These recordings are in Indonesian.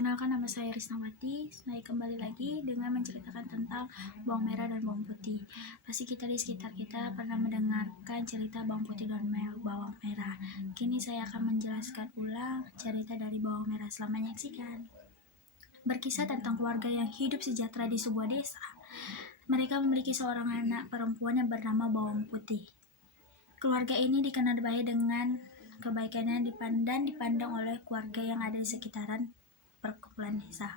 Perkenalkan, nama saya Risnawati. Saya kembali lagi dengan menceritakan tentang bawang merah dan bawang putih. Pasti kita di sekitar kita pernah mendengarkan cerita bawang putih dan bawang merah. Kini saya akan menjelaskan ulang cerita dari bawang merah. Selamat menyaksikan. Berkisah tentang keluarga yang hidup sejahtera di sebuah desa. Mereka memiliki seorang anak perempuan yang bernama Bawang Putih. Keluarga ini dikenal baik dengan kebaikannya dipandang oleh keluarga yang ada di sekitaran perkumpulan desa.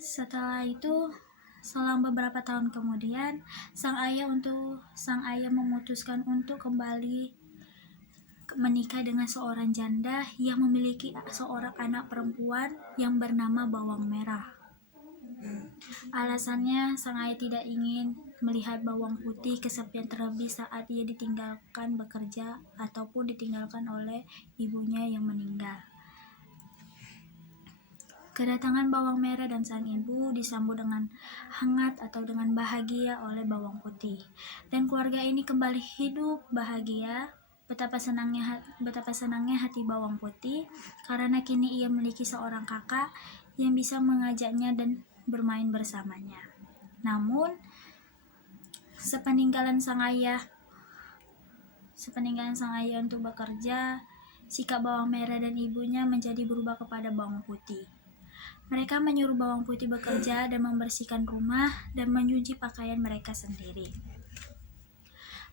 Setelah itu, selang beberapa tahun kemudian, sang ayah memutuskan untuk kembali menikah dengan seorang janda yang memiliki seorang anak perempuan yang bernama Bawang Merah. Alasannya, sang ayah tidak ingin melihat Bawang Putih kesepian, terlebih saat ia ditinggalkan bekerja ataupun ditinggalkan oleh ibunya yang meninggal. Kedatangan Bawang Merah dan sang ibu disambut dengan hangat atau dengan bahagia oleh Bawang Putih. Dan keluarga ini kembali hidup bahagia. Betapa senangnya hati Bawang Putih karena kini ia memiliki seorang kakak yang bisa mengajaknya dan bermain bersamanya. Namun, sepeninggalan sang ayah untuk bekerja, sikap Bawang Merah dan ibunya menjadi berubah kepada Bawang Putih. Mereka menyuruh Bawang Putih bekerja dan membersihkan rumah dan menyuci pakaian mereka sendiri.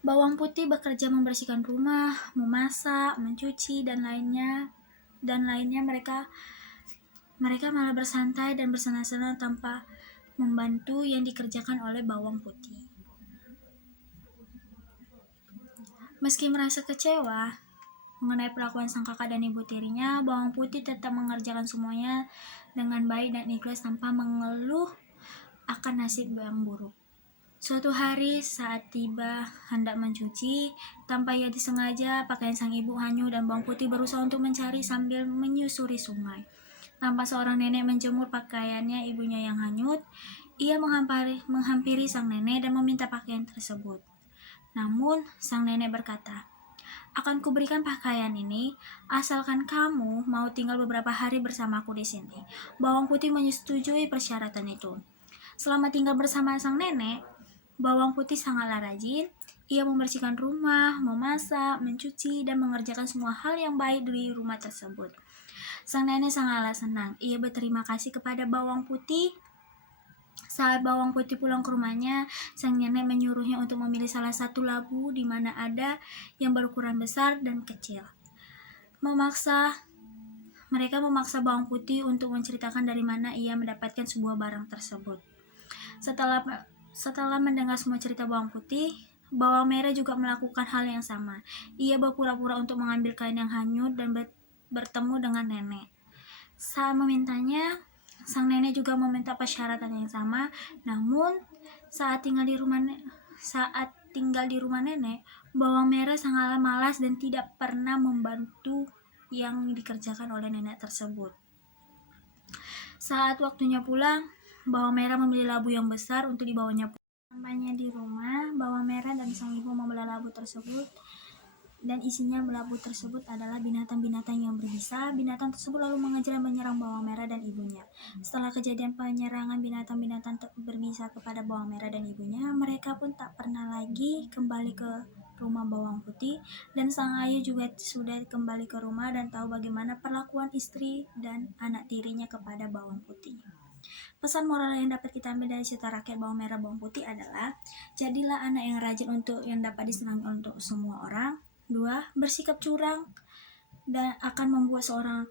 Bawang Putih bekerja membersihkan rumah, memasak, mencuci, dan lainnya mereka malah bersantai dan bersenang-senang tanpa membantu yang dikerjakan oleh Bawang Putih. Meski merasa kecewa mengenai perlakuan sang kakak dan ibu tirinya, Bawang Putih tetap mengerjakan semuanya dengan baik dan ikhlas tanpa mengeluh akan nasib yang buruk. Suatu hari saat tiba hendak mencuci, tanpa ia disengaja pakaian sang ibu hanyut dan Bawang Putih berusaha untuk mencari sambil menyusuri sungai. Tanpa seorang nenek menjemur pakaiannya ibunya yang hanyut, ia menghampiri sang nenek dan meminta pakaian tersebut. Namun, sang nenek berkata, "Akan kuberikan pakaian ini, asalkan kamu mau tinggal beberapa hari bersamaku di sini." Bawang Putih menyetujui persyaratan itu. Selama tinggal bersama sang nenek, Bawang Putih sangatlah rajin. Ia membersihkan rumah, memasak, mencuci, dan mengerjakan semua hal yang baik di rumah tersebut. Sang nenek sangatlah senang. Ia berterima kasih kepada Bawang Putih. Saat Bawang Putih pulang ke rumahnya, sang nenek menyuruhnya untuk memilih salah satu labu di mana ada yang berukuran besar dan kecil. Mereka memaksa Bawang Putih untuk menceritakan dari mana ia mendapatkan sebuah barang tersebut. Setelah mendengar semua cerita Bawang Putih, Bawang Merah juga melakukan hal yang sama. Ia berpura-pura untuk mengambil kain yang hanyut dan bertemu dengan nenek. Saat memintanya, sang nenek juga meminta persyaratan yang sama. Namun, saat tinggal di rumah nenek, Bawang Merah sangatlah malas dan tidak pernah membantu yang dikerjakan oleh nenek tersebut. Saat waktunya pulang, Bawang Merah membeli labu yang besar untuk dibawanya pulang. Sampainya di rumah, Bawang Merah dan sang ibu membelah labu tersebut, dan isinya labu tersebut adalah binatang-binatang yang berbisa. Binatang tersebut lalu mengejar dan menyerang Bawang Merah dan ibunya. Setelah kejadian penyerangan binatang-binatang berbisa kepada Bawang Merah dan ibunya, mereka pun tak pernah lagi kembali ke rumah Bawang Putih, dan sang ayah juga sudah kembali ke rumah dan tahu bagaimana perlakuan istri dan anak tirinya kepada Bawang Putih. Pesan moral yang dapat kita ambil dari cerita rakyat Bawang Merah Bawang Putih adalah, jadilah anak yang rajin untuk yang dapat disenangi untuk semua orang. 2. Bersikap curang dan akan membuat seorang